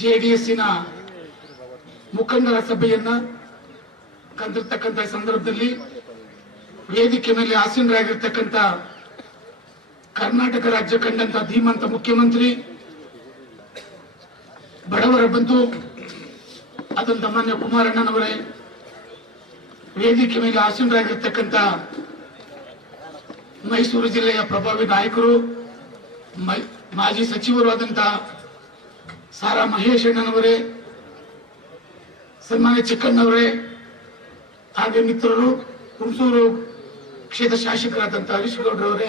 ಜೆಡಿಎಸ್ಸಿನ ಮುಖಂಡರ ಸಭೆಯನ್ನ ಕರೆದಿರ್ತಕ್ಕಂಥ ಸಂದರ್ಭದಲ್ಲಿ ವೇದಿಕೆ ಮೇಲೆ ಆಸೀನರಾಗಿರ್ತಕ್ಕಂಥ ಕರ್ನಾಟಕ ರಾಜ್ಯ ಕಂಡಂತ ಧೀಮಂತ ಮುಖ್ಯಮಂತ್ರಿ, ಬಡವರ ಬಂಧು ಅದಂತ ಮಾನ್ಯ ಕುಮಾರಣ್ಣನವರೇ, ವೇದಿಕೆ ಮೇಲೆ ಆಸೀನರಾಗಿರ್ತಕ್ಕಂಥ ಮೈಸೂರು ಜಿಲ್ಲೆಯ ಪ್ರಭಾವಿ ನಾಯಕರು ಮಾಜಿ ಸಚಿವರು ಆದಂತ ಸಾರಾ ಮಹೇಶ್ ಅಣ್ಣನವರೇ ಸನ್ಮಾನ್ಯ ಚಿಕ್ಕಣ್ಣವರೇ, ಹಾಗೆ ಮಿತ್ರರು ಹುಣಸೂರು ಕ್ಷೇತ್ರ ಶಾಸಕರಾದಂತ ಹರೀಶ್ಗೌಡ್ರವರೇ,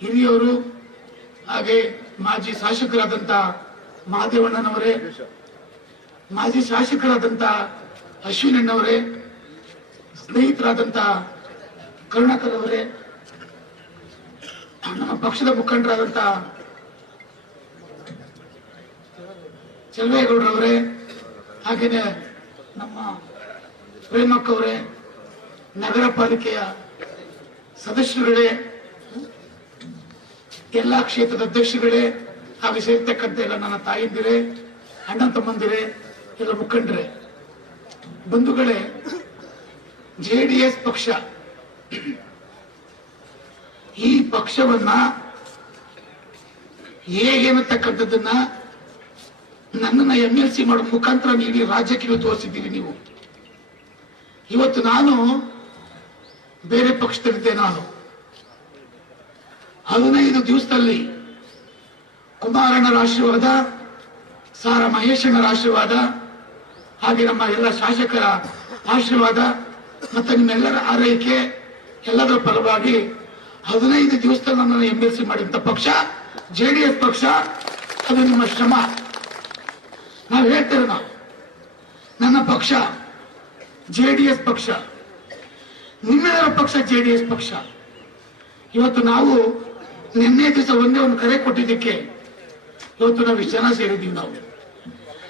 ಹಿರಿಯವರು, ಹಾಗೆ ಮಾಜಿ ಶಾಸಕರಾದಂತ ಮಹಾದೇವಣ್ಣನವರೇ ಮಾಜಿ ಶಾಸಕರಾದಂತ ಅಶ್ವಿನಣ್ಣವರೇ ಸ್ನೇಹಿತರಾದಂತ ಕರುಣಾಕರ್ ಅವರೇ, ನಮ್ಮ ಪಕ್ಷದ ಮುಖಂಡರಾದಂತ ಚೆಲುವೇಗೌಡರವರೇ ಹಾಗೆಯೇ ನಮ್ಮ ಪ್ರೇಮಕ್ಕವರೇ, ನಗರ ಪಾಲಿಕೆಯ ಸದಸ್ಯರುಗಳೇ, ಎಲ್ಲಾ ಕ್ಷೇತ್ರದ ಅಧ್ಯಕ್ಷಗಳೇ ಹಾಗೆ ಸೇರ್ತಕ್ಕಂಥ ಎಲ್ಲ ನನ್ನ ತಾಯಿಂದಿರೇ ಅಣ್ಣ ತಮ್ಮಂದಿರೇ, ಎಲ್ಲ ಮುಖಂಡರೇ. ಬಂಧುಗಳೇ, ಜೆ ಡಿ ಎಸ್ ಪಕ್ಷ. ಈ ಪಕ್ಷವನ್ನ ಹೇಗೇನತಕ್ಕಂಥದ್ದನ್ನ ನನ್ನನ್ನ ಎಂ ಎಲ್ ಸಿ ಮಾಡೋ ಮುಖಾಂತರ ನೀವು ರಾಜ್ಯಕ್ಕೆ ತೋರಿಸಿದ್ದೀರಿ ನೀವು. ಇವತ್ತು ನಾನು ಬೇರೆ ಪಕ್ಷದಲ್ಲಿದ್ದೆ ನಾನು. ಹದಿನೈದು ದಿವಸದಲ್ಲಿ ಕುಮಾರಣ್ಣರ ಆಶೀರ್ವಾದ ಸಾರ ಮಹೇಶಣ್ಣರ ಆಶೀರ್ವಾದ, ಹಾಗೆ ನಮ್ಮ ಎಲ್ಲ ಶಾಸಕರ ಆಶೀರ್ವಾದ, ಮತ್ತೆ ನಿಮ್ಮೆಲ್ಲರ ಆರೈಕೆ, ಎಲ್ಲದರ ಫಲವಾಗಿ ಹದಿನೈದು ದಿವಸದಲ್ಲಿ ನನ್ನನ್ನು ಎಂ ಎಲ್ ಸಿ ಮಾಡಿದಂಥ ಪಕ್ಷ ಜೆ ಡಿ ಎಸ್ ಪಕ್ಷ, ಅದು ನಿಮ್ಮ ಶ್ರಮ. ನಾವು ಹೇಳ್ತೇವೆ ನಾವು ನನ್ನ ಪಕ್ಷ ಜೆ ಡಿ ಎಸ್ ಪಕ್ಷ, ನಿಮ್ಮೆಲ್ಲರ ಪಕ್ಷ ಜೆ ಡಿ ಎಸ್ ಪಕ್ಷ. ಇವತ್ತು ನಾವು ನಿನ್ನೆ ದಿವಸ ಒಂದೇ ಒಂದು ಕರೆ ಕೊಟ್ಟಿದ್ದಕ್ಕೆ ಇವತ್ತು ನಾವು ಜನ ಸೇರಿದ್ದೀವಿ ನಾವು.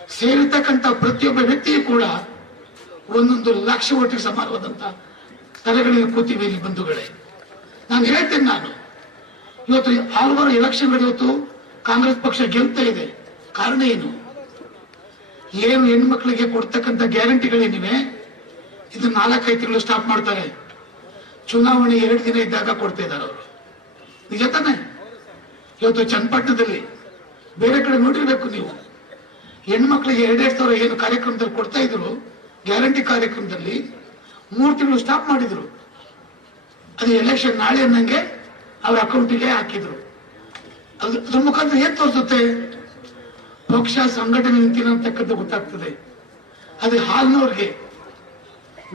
ಸೇರಿರ್ತಕ್ಕಂಥ ಪ್ರತಿಯೊಬ್ಬ ವ್ಯಕ್ತಿಯೂ ಕೂಡ ಒಂದೊಂದು ಲಕ್ಷ ಒಟ್ಟಿಗೆ ಸಮಾನವಾದಂತ ತಲೆಗಳಲ್ಲಿ ಕೂತಿವೆ ಇಲ್ಲಿ ಬಂಧುಗಳೇ. ನಾನು ಹೇಳ್ತೇನೆ ನಾನು. ಇವತ್ತು ಹಲವಾರು ಎಲೆಕ್ಷನ್ಗಳು ಇವತ್ತು ಕಾಂಗ್ರೆಸ್ ಪಕ್ಷ ಗೆಲ್ತಾ ಇದೆ. ಕಾರಣ ಏನು? ಏನು ಹೆಣ್ಮಕ್ಳಿಗೆ ಕೊಡ್ತಕ್ಕಂಥ ಗ್ಯಾರಂಟಿಗಳೇನಿವೆ ಇದನ್ನ ನಾಲ್ಕೈದು ತಿಂಗಳು ಸ್ಟಾಪ್ ಮಾಡ್ತಾರೆ. ಚುನಾವಣೆ ಎರಡು ದಿನ ಇದ್ದಾಗ ಕೊಡ್ತಾ ಇದ್ದಾರೆ ಅವರು. ನಿಜ ತಾನೆ? ಇವತ್ತು ಚನ್ನಪಟ್ಟಣದಲ್ಲಿ ಬೇರೆ ಕಡೆ ನೋಡಿರ್ಬೇಕು ನೀವು. ಹೆಣ್ಮಕ್ಳಿಗೆ ಎರಡೆರಡು ಸಾವಿರ ಏನು ಕಾರ್ಯಕ್ರಮದಲ್ಲಿ ಕೊಡ್ತಾ ಇದ್ರು, ಗ್ಯಾರಂಟಿ ಕಾರ್ಯಕ್ರಮದಲ್ಲಿ ಮೂರು ತಿಂಗಳು ಸ್ಟಾಪ್ ಮಾಡಿದ್ರು. ಅದು ಎಲೆಕ್ಷನ್ ನಾಳೆ ಅನ್ನಂಗೆ ಅವ್ರ ಅಕೌಂಟಿಗೆ ಹಾಕಿದ್ರು. ಅದು ಅದ್ರ ಮುಖಾಂತರ ಏನ್ ತೋರಿಸುತ್ತೆ? ಪಕ್ಷ ಸಂಘಟನೆ ನಿಂತಿನ ಅಂತಕ್ಕಂಥ ಗೊತ್ತಾಗ್ತದೆ. ಅದು ಹಾಲ್ನವ್ರಿಗೆ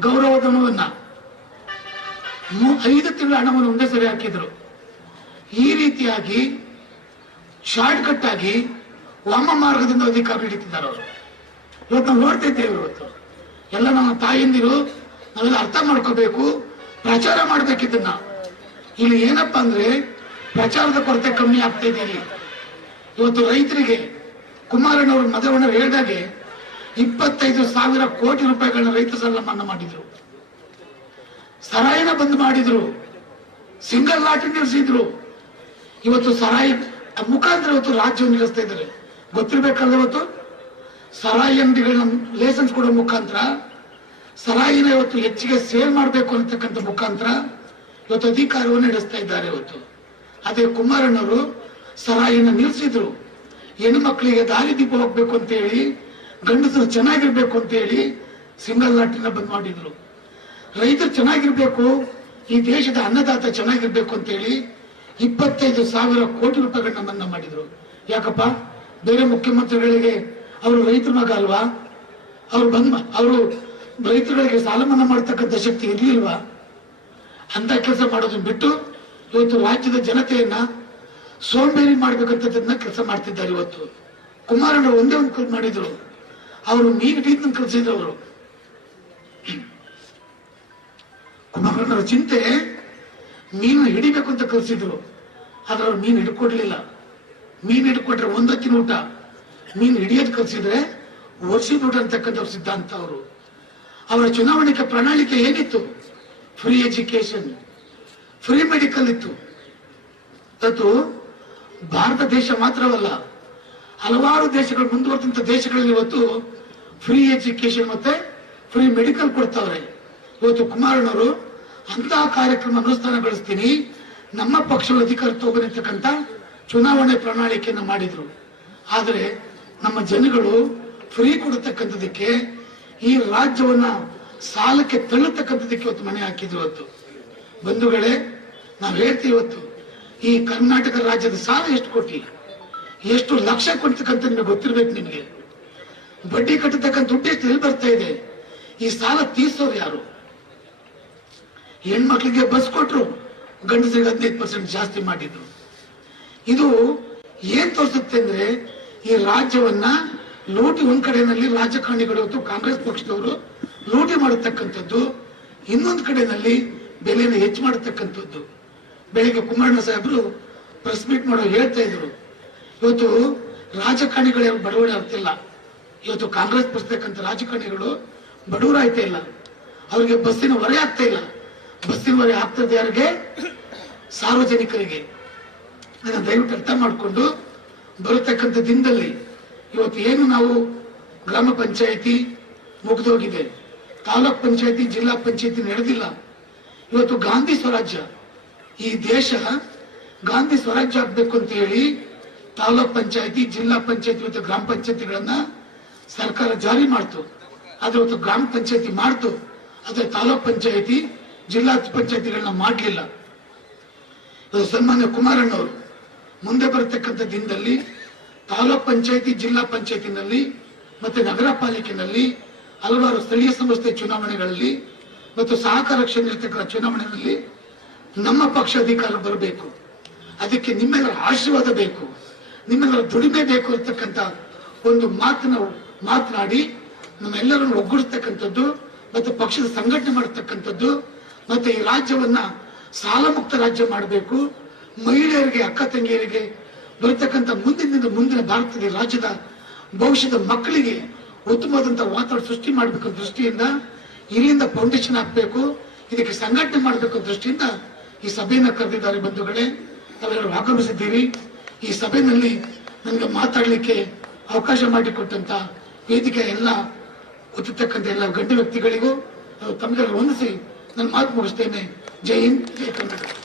ಗೌರವಧನವನ್ನ ಐದು ತಿಂಗಳ ಹಣವನ್ನು ಒಂದೇ ಸರಿ ಹಾಕಿದ್ರು. ಈ ರೀತಿಯಾಗಿ ಶಾರ್ಟ್ ಕಟ್ ಆಗಿ ವಾಮ ಮಾರ್ಗದಿಂದ ಅಧಿಕಾರ ಹಿಡಿತಿದ್ದಾರೆ ಅವರು. ಇವತ್ತು ನಾವು ನೋಡ್ತಾ ಇವತ್ತು. ಎಲ್ಲ ನಮ್ಮ ತಾಯಂದಿರು ನಾವೆಲ್ಲ ಅರ್ಥ ಮಾಡ್ಕೋಬೇಕು, ಪ್ರಚಾರ ಮಾಡ್ಬೇಕಿದ್ದನ್ನ. ಇಲ್ಲಿ ಏನಪ್ಪಾ ಅಂದ್ರೆ ಪ್ರಚಾರದ ಕೊರತೆ ಕಮ್ಮಿ ಆಗ್ತಾ ಇದೆ ಇಲ್ಲಿ. ಇವತ್ತು ರೈತರಿಗೆ ಕುಮಾರಣ್ಣವರು ಮದವಣ್ಣ ಹೇಳಿದಾಗೆ ಇಪ್ಪತ್ತೈದು ಸಾವಿರ ಕೋಟಿ ರೂಪಾಯಿಗಳನ್ನ ರೈತ ಸಾಲ ಮನ್ನಾ ಮಾಡಿದ್ರು. ಸರಾಯನ ಬಂದ್ ಮಾಡಿದ್ರು. ಸಿಂಗಲ್ ಲಾಟಿ ನಿಲ್ಲಿಸಿದ್ರು ಇವತ್ತು ಸರಾಯಿ ಮುಖಾಂತರ ಇವತ್ತು ರಾಜ್ಯವನ್ನು ನಿಲ್ಲಿಸ್ತಾ ಇದ್ದಾರೆ. ಗೊತ್ತಿರ್ಬೇಕಲ್ಲ ಇವತ್ತು ಸರಾಯಿ ಅಂಗಡಿಗಳನ್ನ ಲೈಸೆನ್ಸ್ ಕೊಡೋ ಮುಖಾಂತರ, ಸರಾಯಿನ ಇವತ್ತು ಹೆಚ್ಚಿಗೆ ಸೇಲ್ ಮಾಡಬೇಕು ಅಂತಕ್ಕಂಥ ಮುಖಾಂತರ ಇವತ್ತು ಅಧಿಕಾರವನ್ನು ನಡೆಸ್ತಾ ಇದ್ದಾರೆ ಇವತ್ತು. ಅದೇ ಕುಮಾರಣ್ಣವರು ಸರಾಯಿನ ನಿಲ್ಲಿಸಿದ್ರು ಹೆಣ್ಣು ಮಕ್ಕಳಿಗೆ ದಾರಿ ದೀಪ ಹೋಗ್ಬೇಕು ಅಂತ ಹೇಳಿ, ಗಂಡಸರು ಚೆನ್ನಾಗಿರ್ಬೇಕು ಅಂತ ಹೇಳಿ ಸಿಂಗಲ್ ನಾಟಿನ ಬಂದ್ ಮಾಡಿದ್ರು. ರೈತರು ಚೆನ್ನಾಗಿರ್ಬೇಕು, ಈ ದೇಶದ ಅನ್ನದಾತ ಚೆನ್ನಾಗಿರ್ಬೇಕು ಅಂತ ಹೇಳಿ ಇಪ್ಪತ್ತೈದು ಸಾವಿರ ಕೋಟಿ ರೂಪಾಯಿಗಳನ್ನ ಮನ್ನಾ ಮಾಡಿದ್ರು. ಯಾಕಪ್ಪ? ಬೇರೆ ಮುಖ್ಯಮಂತ್ರಿಗಳಿಗೆ ಅವರು ರೈತರ ಮಗ ಅಲ್ವಾ? ಅವ್ರು ಬಂದ್ ಅವರು ರೈತರುಗಳಿಗೆ ಸಾಲ ಮನ್ನಾ ಮಾಡತಕ್ಕಂಥ ಶಕ್ತಿ ಇರ್ಲಿಲ್ವಾ? ಅಂತ ಕೆಲಸ ಮಾಡೋದನ್ನ ಬಿಟ್ಟು ಇವತ್ತು ರಾಜ್ಯದ ಜನತೆಯನ್ನ ಸೋಂಬೇರಿ ಮಾಡ್ಬೇಕಂತದನ್ನ ಕೆಲಸ ಮಾಡ್ತಿದ್ದಾರೆ ಇವತ್ತು. ಕುಮಾರಣ್ಣ ಒಂದೇ ಒಂದು ಕೆಲಸ ಮಾಡಿದ್ರು. ಅವರು ಹಿಡಿದ ಕಲಿಸಿದ್ರು ಅವರು ಕುಮಾರಣ್ಣರ ಚಿಂತೆ, ಮೀನು ಹಿಡಿಬೇಕು ಅಂತ ಕಲಿಸಿದ್ರು. ಆದ್ರೆ ಅವ್ರು ಮೀನು ಹಿಡ್ಕೊಡ್ಲಿಲ್ಲ. ಮೀನು ಹಿಡ್ಕೊಟ್ರೆ ಒಂದೊತ್ತಿನ ಊಟ. ಮೀನು ಹಿಡಿಯೋದು ಕಲಿಸಿದ್ರೆ ವರ್ಷದ ಊಟ ಅಂತಕ್ಕಂಥವ್ರ ಸಿದ್ಧಾಂತ ಅವರು. ಅವರ ಚುನಾವಣೆಗೆ ಪ್ರಣಾಳಿಕೆ ಏನಿತ್ತು ಫ್ರೀ ಎಜುಕೇಶನ್ ಫ್ರೀ ಮೆಡಿಕಲ್ ಇತ್ತು. ಅದು ಭಾರತ ದೇಶ ಮಾತ್ರವಲ್ಲ, ಹಲವಾರು ದೇಶಗಳು, ಮುಂದುವರೆದಂತ ದೇಶಗಳಲ್ಲಿ ಇವತ್ತು ಫ್ರೀ ಎಜುಕೇಶನ್ ಮತ್ತೆ ಫ್ರೀ ಮೆಡಿಕಲ್ ಕೊಡ್ತಾವ್ರೆ. ಇವತ್ತು ಕುಮಾರಣ್ಣವರು ಅಂತಹ ಕಾರ್ಯಕ್ರಮ ಅನುಷ್ಠಾನಗೊಳಿಸ್ತೀನಿ ನಮ್ಮ ಪಕ್ಷಗಳು ಅಧಿಕಾರ ತಗೊಂಡಿರ್ತಕ್ಕಂಥ ಚುನಾವಣೆ ಪ್ರಣಾಳಿಕೆಯನ್ನು ಮಾಡಿದ್ರು. ಆದರೆ ನಮ್ಮ ಜನಗಳು ಫ್ರೀ ಕೊಡತಕ್ಕಂಥದಕ್ಕೆ ಈ ರಾಜ್ಯವನ್ನ ಸಾಲಕ್ಕೆ ತಳ್ಳತಕ್ಕಂಥದಕ್ಕೆ ಇವತ್ತು ಮನೆ ಹಾಕಿದ್ರು ಇವತ್ತು. ಬಂಧುಗಳೇ, ನಾವು ಹೇಳ್ತೀವಿ ಇವತ್ತು ಈ ಕರ್ನಾಟಕ ರಾಜ್ಯದ ಸಾಲ ಎಷ್ಟು ಕೊಟ್ಟಿ ಎಷ್ಟು ಲಕ್ಷ ಕೊಡ್ತಕ್ಕಂಥ ನಿಮಗೆ ಗೊತ್ತಿರ್ಬೇಕು ನಿಮಗೆ. ಬಡ್ಡಿ ಕಟ್ಟತಕ್ಕಂಥ ದುಡ್ಡು ಎಷ್ಟು ಎಲ್ಲಿ ಬರ್ತಾ ಇದೆ? ಈ ಸಾಲ ತೀರ್ಸೋರು ಯಾರು? ಹೆಣ್ಮಕ್ಳಿಗೆ ಬಸ್ ಕೊಟ್ರು ಗಂಡಸರಿಗೆ ಹದಿನೈದು ಪರ್ಸೆಂಟ್ ಜಾಸ್ತಿ ಮಾಡಿದ್ರು. ಇದು ಏನ್ ತೋರಿಸುತ್ತೆ ಅಂದ್ರೆ ಈ ರಾಜ್ಯವನ್ನ ಲೂಟಿ ಒಂದ್ ಕಡೆಯಲ್ಲಿ ರಾಜಕಾರಣಿಗಳು ಮತ್ತು ಕಾಂಗ್ರೆಸ್ ಪಕ್ಷದವರು ಲೂಟಿ ಮಾಡತಕ್ಕಂಥದ್ದು, ಇನ್ನೊಂದು ಕಡೆನಲ್ಲಿ ಬೆಲೆಯನ್ನು ಹೆಚ್ಚು ಮಾಡತಕ್ಕಂಥದ್ದು. ಬೆಳಿಗ್ಗೆ ಕುಮಾರಣ್ಣ ಸಾಹೇಬರು ಪ್ರೆಸ್ ಮೀಟ್ ಮಾಡೋ ಹೇಳ್ತಾ ಇದ್ರು. ಇವತ್ತು ರಾಜಕಾರಣಿಗಳು ಬಡವಣೆ ಆಗ್ತಿಲ್ಲ ಇವತ್ತು ಕಾಂಗ್ರೆಸ್ ಬರ್ತಕ್ಕಂಥ ರಾಜಕಾರಣಿಗಳು ಬಡವರು ಆಯ್ತಾ ಇಲ್ಲ. ಅವ್ರಿಗೆ ಬಸ್ಸಿನ ಹೊರೆ ಆಗ್ತಾ ಇಲ್ಲ. ಬಸ್ಸಿನ ಹೊರೆ ಆಗ್ತದೆ ಯಾರಿಗೆ? ಸಾರ್ವಜನಿಕರಿಗೆ. ಅದನ್ನ ದಯವಿಟ್ಟು ಅರ್ಥ ಮಾಡಿಕೊಂಡು ಬರತಕ್ಕಂಥ ದಿನದಲ್ಲಿ ಇವತ್ತು ಏನು ನಾವು ಗ್ರಾಮ ಪಂಚಾಯಿತಿ ಮುಗಿದೋಗಿದೆ. ತಾಲೂಕ್ ಪಂಚಾಯಿತಿ, ಜಿಲ್ಲಾ ಪಂಚಾಯಿತಿ ನಡೆದಿಲ್ಲ. ಇವತ್ತು ಗಾಂಧಿ ಸ್ವರಾಜ್ಯ ಈ ದೇಶ ಗಾಂಧಿ ಸ್ವರಾಜ್ಯ ಆಗ್ಬೇಕು ಅಂತ ಹೇಳಿ ತಾಲೂಕ್ ಪಂಚಾಯತಿ, ಜಿಲ್ಲಾ ಪಂಚಾಯತಿ ಮತ್ತು ಗ್ರಾಮ ಪಂಚಾಯತಿಗಳನ್ನ ಸರ್ಕಾರ ಜಾರಿ ಮಾಡ್ತು. ಆದ್ರೆ ಇವತ್ತು ಗ್ರಾಮ ಪಂಚಾಯತಿ ಮಾಡ್ತು. ಆದ್ರೆ ತಾಲೂಕ್ ಪಂಚಾಯತಿ, ಜಿಲ್ಲಾ ಪಂಚಾಯತಿಗಳನ್ನ ಮಾಡಲಿಲ್ಲ. ಸನ್ಮಾನ್ಯ ಕುಮಾರಣ್ಣವರು, ಮುಂದೆ ಬರತಕ್ಕಂಥ ದಿನದಲ್ಲಿ ತಾಲೂಕ್ ಪಂಚಾಯತಿ, ಜಿಲ್ಲಾ ಪಂಚಾಯತಿನಲ್ಲಿ ಮತ್ತೆ ನಗರ ಪಾಲಿಕೆನಲ್ಲಿ ಹಲವಾರು ಸ್ಥಳೀಯ ಸಂಸ್ಥೆ ಚುನಾವಣೆಗಳಲ್ಲಿ ಮತ್ತು ಸಹಕಾರ ಕ್ಷೇತ್ರ ಚುನಾವಣೆಗಳಲ್ಲಿ ನಮ್ಮ ಪಕ್ಷ ಅಧಿಕಾರ ಬರಬೇಕು. ಅದಕ್ಕೆ ನಿಮ್ಮೆಲ್ಲರ ಆಶೀರ್ವಾದ ಬೇಕು. ನಿಮ್ಮೆಲ್ಲರ ದುಡಿಮೆ ಬೇಕು ಅಂತಕ್ಕಂಥ ಒಂದು ಮಾತನ್ನ ಮಾತನಾಡಿ, ನಮ್ಮೆಲ್ಲರನ್ನು ಒಗ್ಗೂಡಿಸ್ತಕ್ಕಂಥದ್ದು, ಮತ್ತು ಪಕ್ಷದ ಸಂಘಟನೆ ಮಾಡತಕ್ಕಂಥದ್ದು, ಮತ್ತೆ ಈ ರಾಜ್ಯವನ್ನ ಸಾಲ ಮುಕ್ತ ರಾಜ್ಯ ಮಾಡಬೇಕು. ಮಹಿಳೆಯರಿಗೆ, ಅಕ್ಕ ತಂಗಿಯರಿಗೆ ಬರತಕ್ಕಂಥ ಮುಂದಿನ ಮುಂದಿನ ಭಾರತದ ರಾಜ್ಯದ ಭವಿಷ್ಯದ ಮಕ್ಕಳಿಗೆ ಉತ್ತಮವಾದಂತಹ ವಾತಾವರಣ ಸೃಷ್ಟಿ ಮಾಡಬೇಕು ದೃಷ್ಟಿಯಿಂದ ಇಲ್ಲಿಂದ ಫೌಂಡೇಶನ್ ಹಾಕಬೇಕು, ಇದಕ್ಕೆ ಸಂಘಟನೆ ಮಾಡಬೇಕು ದೃಷ್ಟಿಯಿಂದ ಈ ಸಭೆಯನ್ನು ಕರೆದಿದ್ದಾರೆ ಬಂಧುಗಳೇ, ತಾವೆಲ್ಲರೂ ಆಗಮಿಸಿದ್ದೀರಿ. ಈ ಸಭೆಯಲ್ಲಿ ನನಗೆ ಮಾತಾಡಲಿಕ್ಕೆ ಅವಕಾಶ ಮಾಡಿಕೊಟ್ಟಂತ ವೇದಿಕೆ ಎಲ್ಲ, ಗೊತ್ತಿರ್ತಕ್ಕಂಥ ಎಲ್ಲ ಗಂಡು ವ್ಯಕ್ತಿಗಳಿಗೂ ತಮಗೆಲ್ಲ ಹೊಂದಿಸಿ ನನ್ನ ಮಾತು ಮುಗಿಸ್ತೇನೆ. ಜೈ ಹಿಂದ್, ಜೈ ಕರ್ನಾಟಕ.